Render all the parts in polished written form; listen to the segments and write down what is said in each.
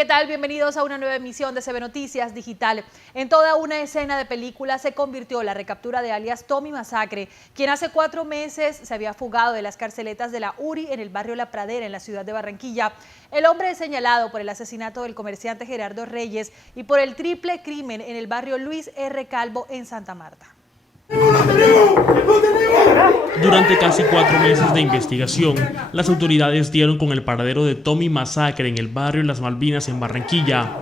¿qué tal? Bienvenidos a una nueva emisión de CB Noticias Digital. En toda una escena de película se convirtió la recaptura de alias Tommy Masacre, quien hace 4 meses se había fugado de las carceletas de la URI en el barrio La Pradera, en la ciudad de Barranquilla. El hombre es señalado por el asesinato del comerciante Gerardo Reyes y por el triple crimen en el barrio Luis R. Calvo en Santa Marta. Durante casi 4 meses de investigación, las autoridades dieron con el paradero de Tommy Masacre en el barrio Las Malvinas en Barranquilla.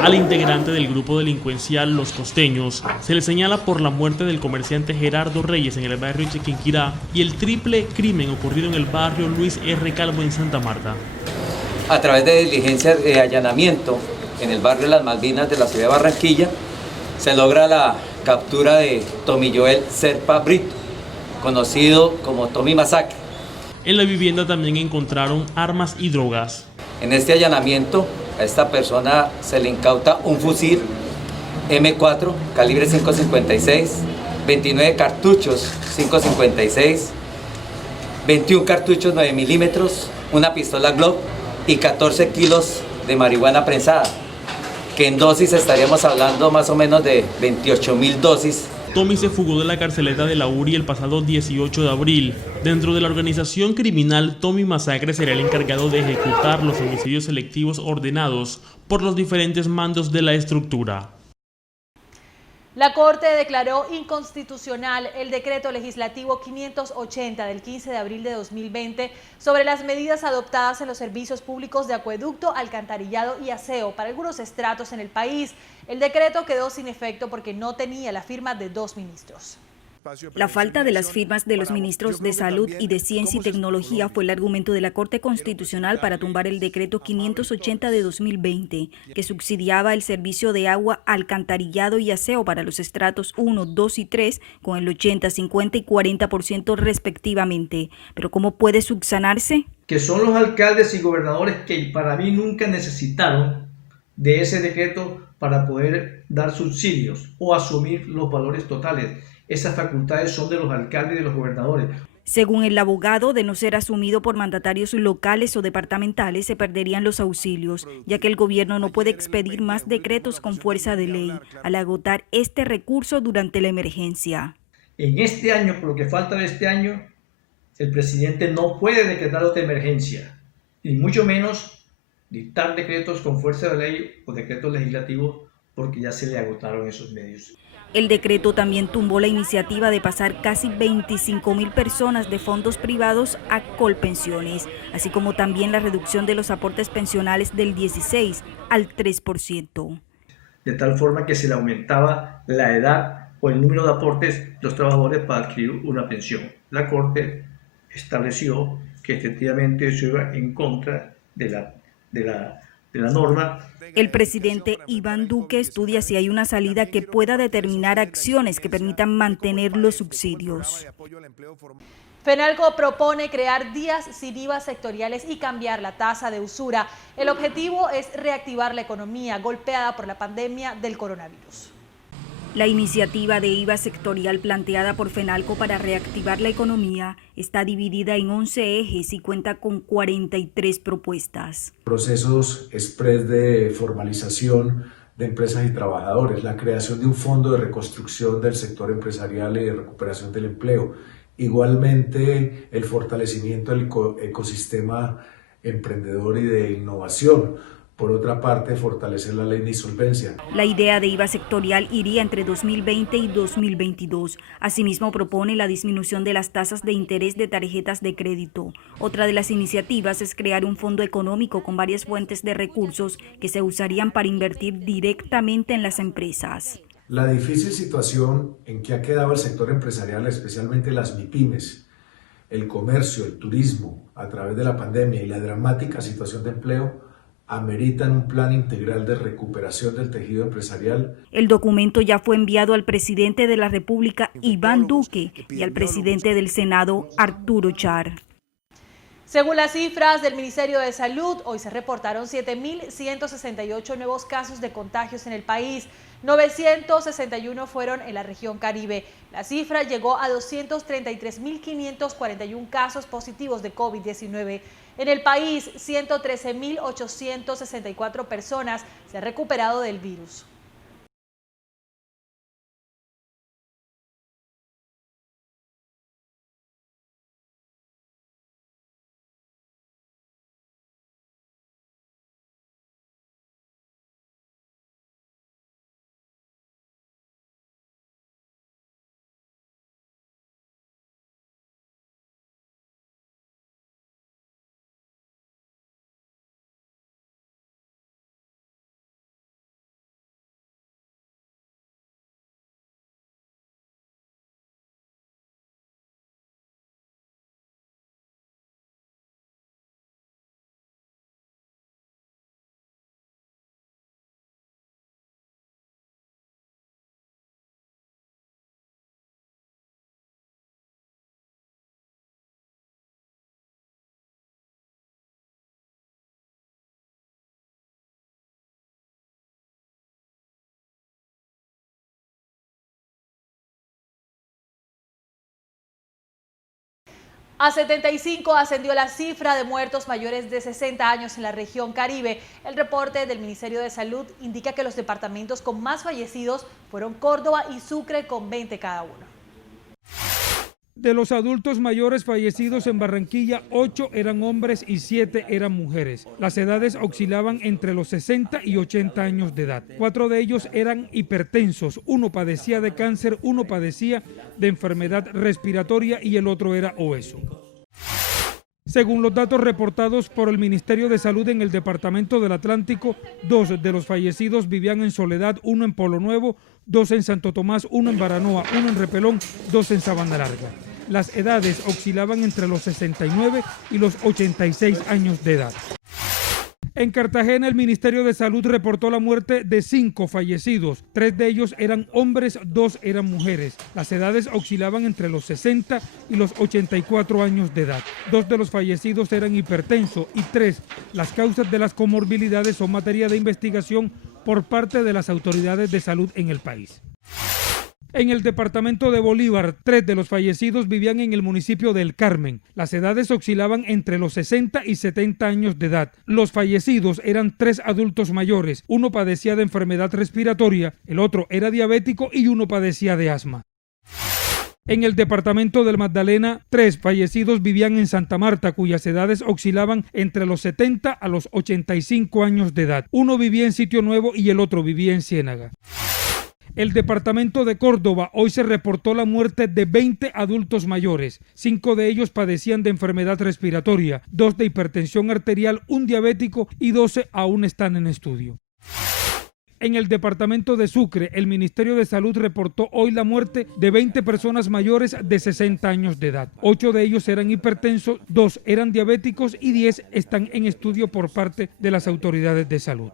Al integrante del grupo delincuencial Los Costeños se le señala por la muerte del comerciante Gerardo Reyes en el barrio Chiquinquirá y el triple crimen ocurrido en el barrio Luis R. Calvo en Santa Marta. A través de diligencias de allanamiento en el barrio Las Malvinas de la ciudad de Barranquilla, se logra la captura de Tommy Joel Serpa Brito, conocido como Tommy Masacre. En la vivienda también encontraron armas y drogas. En este allanamiento a esta persona se le incauta un fusil M4 calibre 5.56, 29 cartuchos 5.56, 21 cartuchos 9 milímetros, una pistola Glock y 14 kilos de marihuana prensada, que en dosis estaríamos hablando más o menos de 28.000 dosis. Tommy se fugó de la carceleta de la URI el pasado 18 de abril. Dentro de la organización criminal, Tommy Masacre será el encargado de ejecutar los homicidios selectivos ordenados por los diferentes mandos de la estructura. La Corte declaró inconstitucional el decreto legislativo 580 del 15 de abril de 2020 sobre las medidas adoptadas en los servicios públicos de acueducto, alcantarillado y aseo para algunos estratos en el país. El decreto quedó sin efecto porque no tenía la firma de 2 ministros. La falta de las firmas de los ministros de Salud y de Ciencia y Tecnología fue el argumento de la Corte Constitucional para tumbar el decreto 580 de 2020, que subsidiaba el servicio de agua, alcantarillado y aseo para los estratos 1, 2 y 3, con el 80, 50 y 40% respectivamente. ¿Pero cómo puede subsanarse? Que son los alcaldes y gobernadores que para mí nunca necesitaron de ese decreto para poder dar subsidios o asumir los valores totales. Esas facultades son de los alcaldes y de los gobernadores. Según el abogado, de no ser asumido por mandatarios locales o departamentales, se perderían los auxilios, ya que el gobierno no puede expedir más decretos con fuerza de ley al agotar este recurso durante la emergencia. En este año, por lo que falta de este año, el presidente no puede decretar otra emergencia, y mucho menos dictar decretos con fuerza de ley o decretos legislativos, porque ya se le agotaron esos medios. El decreto también tumbó la iniciativa de pasar casi 25.000 personas de fondos privados a Colpensiones, así como también la reducción de los aportes pensionales del 16 al 3%. De tal forma que se le aumentaba la edad o el número de aportes de los trabajadores para adquirir una pensión. La Corte estableció que efectivamente eso iba en contra de la norma. El presidente Iván Duque estudia si hay una salida que pueda determinar acciones que permitan mantener los subsidios. FENALCO propone crear días sin IVA sectoriales y cambiar la tasa de usura. El objetivo es reactivar la economía golpeada por la pandemia del coronavirus. La iniciativa de IVA sectorial planteada por FENALCO para reactivar la economía está dividida en 11 ejes y cuenta con 43 propuestas. Procesos express de formalización de empresas y trabajadores, la creación de un fondo de reconstrucción del sector empresarial y de recuperación del empleo. Igualmente, el fortalecimiento del ecosistema emprendedor y de innovación. Por otra parte, fortalecer la ley de insolvencia. La idea de IVA sectorial iría entre 2020 y 2022. Asimismo, propone la disminución de las tasas de interés de tarjetas de crédito. Otra de las iniciativas es crear un fondo económico con varias fuentes de recursos que se usarían para invertir directamente en las empresas. La difícil situación en que ha quedado el sector empresarial, especialmente las MIPYMES, el comercio, el turismo, a través de la pandemia y la dramática situación de empleo, ameritan un plan integral de recuperación del tejido empresarial. El documento ya fue enviado al presidente de la República, Iván Duque, y al presidente del Senado, Arturo Char. Según las cifras del Ministerio de Salud, hoy se reportaron 7.168 nuevos casos de contagios en el país. 961 fueron en la región Caribe. La cifra llegó a 233.541 casos positivos de COVID-19. En el país, 113.864 personas se han recuperado del virus. A 75 ascendió la cifra de muertos mayores de 60 años en la región Caribe. El reporte del Ministerio de Salud indica que los departamentos con más fallecidos fueron Córdoba y Sucre con 20 cada uno. De los adultos mayores fallecidos en Barranquilla, 8 eran hombres y 7 eran mujeres. Las edades oscilaban entre los 60 y 80 años de edad. 4 de ellos eran hipertensos, uno padecía de cáncer, uno padecía de enfermedad respiratoria y el otro era obeso. Según los datos reportados por el Ministerio de Salud en el Departamento del Atlántico, 2 de los fallecidos vivían en Soledad, 1 en Polo Nuevo, 2 en Santo Tomás, 1 en Baranoa, 1 en Repelón, 2 en Sabana Larga. Las edades oscilaban entre los 69 y los 86 años de edad. En Cartagena, el Ministerio de Salud reportó la muerte de 5 fallecidos. 3 de ellos eran hombres, 2 eran mujeres. Las edades oscilaban entre los 60 y los 84 años de edad. 2 de los fallecidos eran hipertensos y 3, las causas de las comorbilidades son materia de investigación por parte de las autoridades de salud en el país. En el departamento de Bolívar, 3 de los fallecidos vivían en el municipio del Carmen. Las edades oscilaban entre los 60 y 70 años de edad. Los fallecidos eran 3 adultos mayores. Uno padecía de enfermedad respiratoria, el otro era diabético y uno padecía de asma. En el departamento del Magdalena, 3 fallecidos vivían en Santa Marta, cuyas edades oscilaban entre los 70 a los 85 años de edad. Uno vivía en Sitio Nuevo y el otro vivía en Ciénaga. El departamento de Córdoba, hoy se reportó la muerte de 20 adultos mayores. 5 de ellos padecían de enfermedad respiratoria, 2 de hipertensión arterial, 1 diabético y 12 aún están en estudio. En el departamento de Sucre, el Ministerio de Salud reportó hoy la muerte de 20 personas mayores de 60 años de edad. 8 de ellos eran hipertensos, 2 eran diabéticos y 10 están en estudio por parte de las autoridades de salud.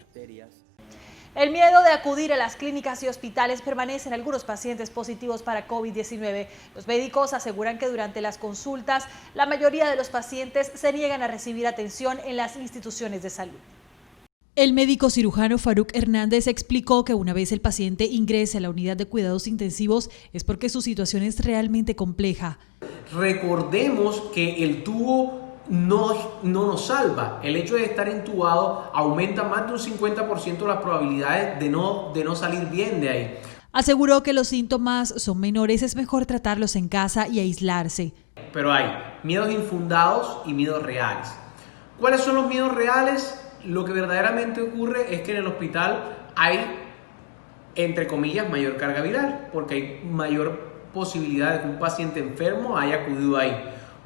El miedo de acudir a las clínicas y hospitales permanece en algunos pacientes positivos para COVID-19. Los médicos aseguran que durante las consultas, la mayoría de los pacientes se niegan a recibir atención en las instituciones de salud. El médico cirujano Faruk Hernández explicó que una vez el paciente ingrese a la unidad de cuidados intensivos es porque su situación es realmente compleja. Recordemos que el tubo no nos salva. El hecho de estar entubado aumenta más de un 50% las probabilidades de no salir bien de ahí. Aseguró que los síntomas son menores, es mejor tratarlos en casa y aislarse. Pero hay miedos infundados y miedos reales. ¿Cuáles son los miedos reales? Lo que verdaderamente ocurre es que en el hospital hay, entre comillas, mayor carga viral, porque hay mayor posibilidad de que un paciente enfermo haya acudido ahí.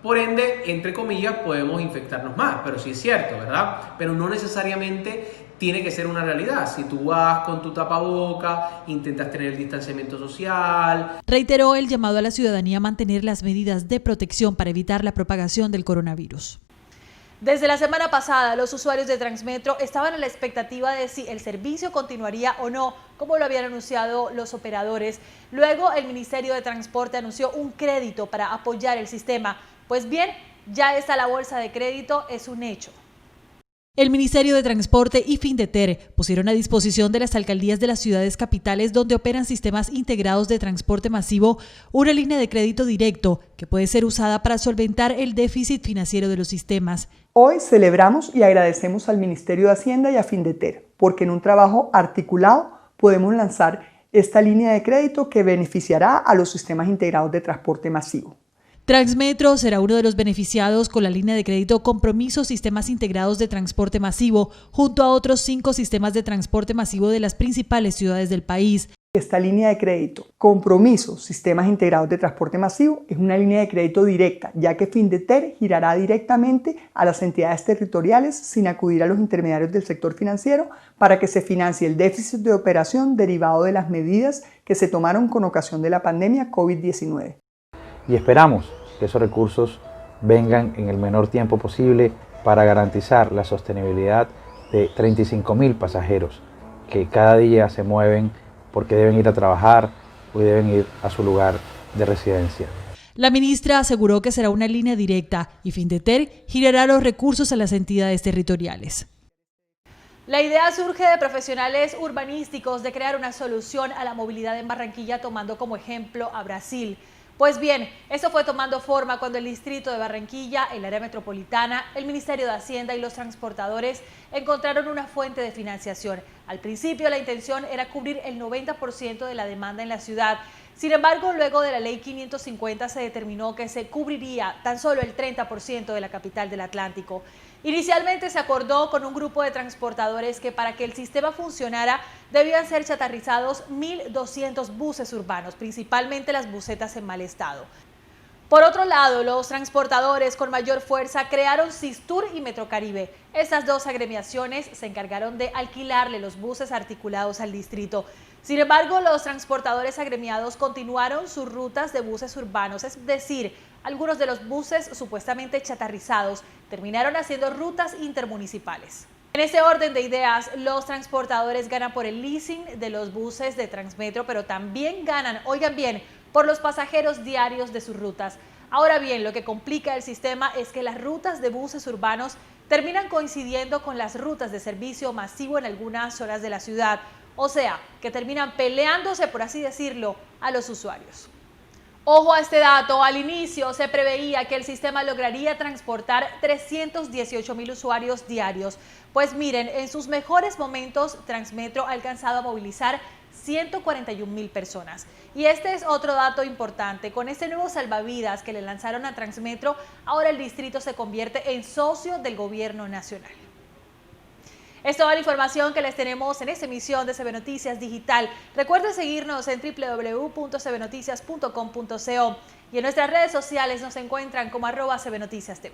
Por ende, entre comillas, podemos infectarnos más, pero sí es cierto, ¿verdad? Pero no necesariamente tiene que ser una realidad. Si tú vas con tu tapaboca, intentas tener el distanciamiento social. Reiteró el llamado a la ciudadanía a mantener las medidas de protección para evitar la propagación del coronavirus. Desde la semana pasada, los usuarios de Transmetro estaban a la expectativa de si el servicio continuaría o no, como lo habían anunciado los operadores. Luego, el Ministerio de Transporte anunció un crédito para apoyar el sistema. Pues bien, Ya está la bolsa de crédito, es un hecho. El Ministerio de Transporte y Findeter pusieron a disposición de las alcaldías de las ciudades capitales donde operan sistemas integrados de transporte masivo una línea de crédito directo que puede ser usada para solventar el déficit financiero de los sistemas. Hoy celebramos y agradecemos al Ministerio de Hacienda y a Findeter porque en un trabajo articulado podemos lanzar esta línea de crédito que beneficiará a los sistemas integrados de transporte masivo. Transmetro será uno de los beneficiados con la línea de crédito Compromiso Sistemas Integrados de Transporte Masivo, junto a otros 5 sistemas de transporte masivo de las principales ciudades del país. Esta línea de crédito Compromiso Sistemas Integrados de Transporte Masivo es una línea de crédito directa, ya que Findeter girará directamente a las entidades territoriales sin acudir a los intermediarios del sector financiero para que se financie el déficit de operación derivado de las medidas que se tomaron con ocasión de la pandemia COVID-19. Y esperamos que esos recursos vengan en el menor tiempo posible para garantizar la sostenibilidad de 35.000 pasajeros que cada día se mueven porque deben ir a trabajar o deben ir a su lugar de residencia. La ministra aseguró que será una línea directa y Findeter girará los recursos a las entidades territoriales. La idea surge de profesionales urbanísticos de crear una solución a la movilidad en Barranquilla tomando como ejemplo a Brasil. Pues bien, esto fue tomando forma cuando el distrito de Barranquilla, el área metropolitana, el Ministerio de Hacienda y los transportadores encontraron una fuente de financiación. Al principio la intención era cubrir el 90% de la demanda en la ciudad. Sin embargo, luego de la ley 550 se determinó que se cubriría tan solo el 30% de la capital del Atlántico. Inicialmente se acordó con un grupo de transportadores que para que el sistema funcionara debían ser chatarrizados 1.200 buses urbanos, principalmente las busetas en mal estado. Por otro lado, los transportadores con mayor fuerza crearon Sistur y Metrocaribe. Estas dos agremiaciones se encargaron de alquilarle los buses articulados al distrito. Sin embargo, los transportadores agremiados continuaron sus rutas de buses urbanos, es decir, algunos de los buses supuestamente chatarrizados terminaron haciendo rutas intermunicipales. En ese orden de ideas, los transportadores ganan por el leasing de los buses de Transmetro, pero también ganan, oigan bien, por los pasajeros diarios de sus rutas. Ahora bien, lo que complica el sistema es que las rutas de buses urbanos terminan coincidiendo con las rutas de servicio masivo en algunas zonas de la ciudad, o sea, que terminan peleándose, por así decirlo, a los usuarios. Ojo a este dato, al inicio se preveía que el sistema lograría transportar 318.000 usuarios diarios. Pues miren, en sus mejores momentos, Transmetro ha alcanzado a movilizar 141.000 personas. Y este es otro dato importante. Con este nuevo salvavidas que le lanzaron a Transmetro, ahora el distrito se convierte en socio del gobierno nacional. Es toda la información que les tenemos en esta emisión de CB Noticias Digital. Recuerden seguirnos en www.cbnoticias.com.co y en nuestras redes sociales nos encuentran como @CBNoticiasTV.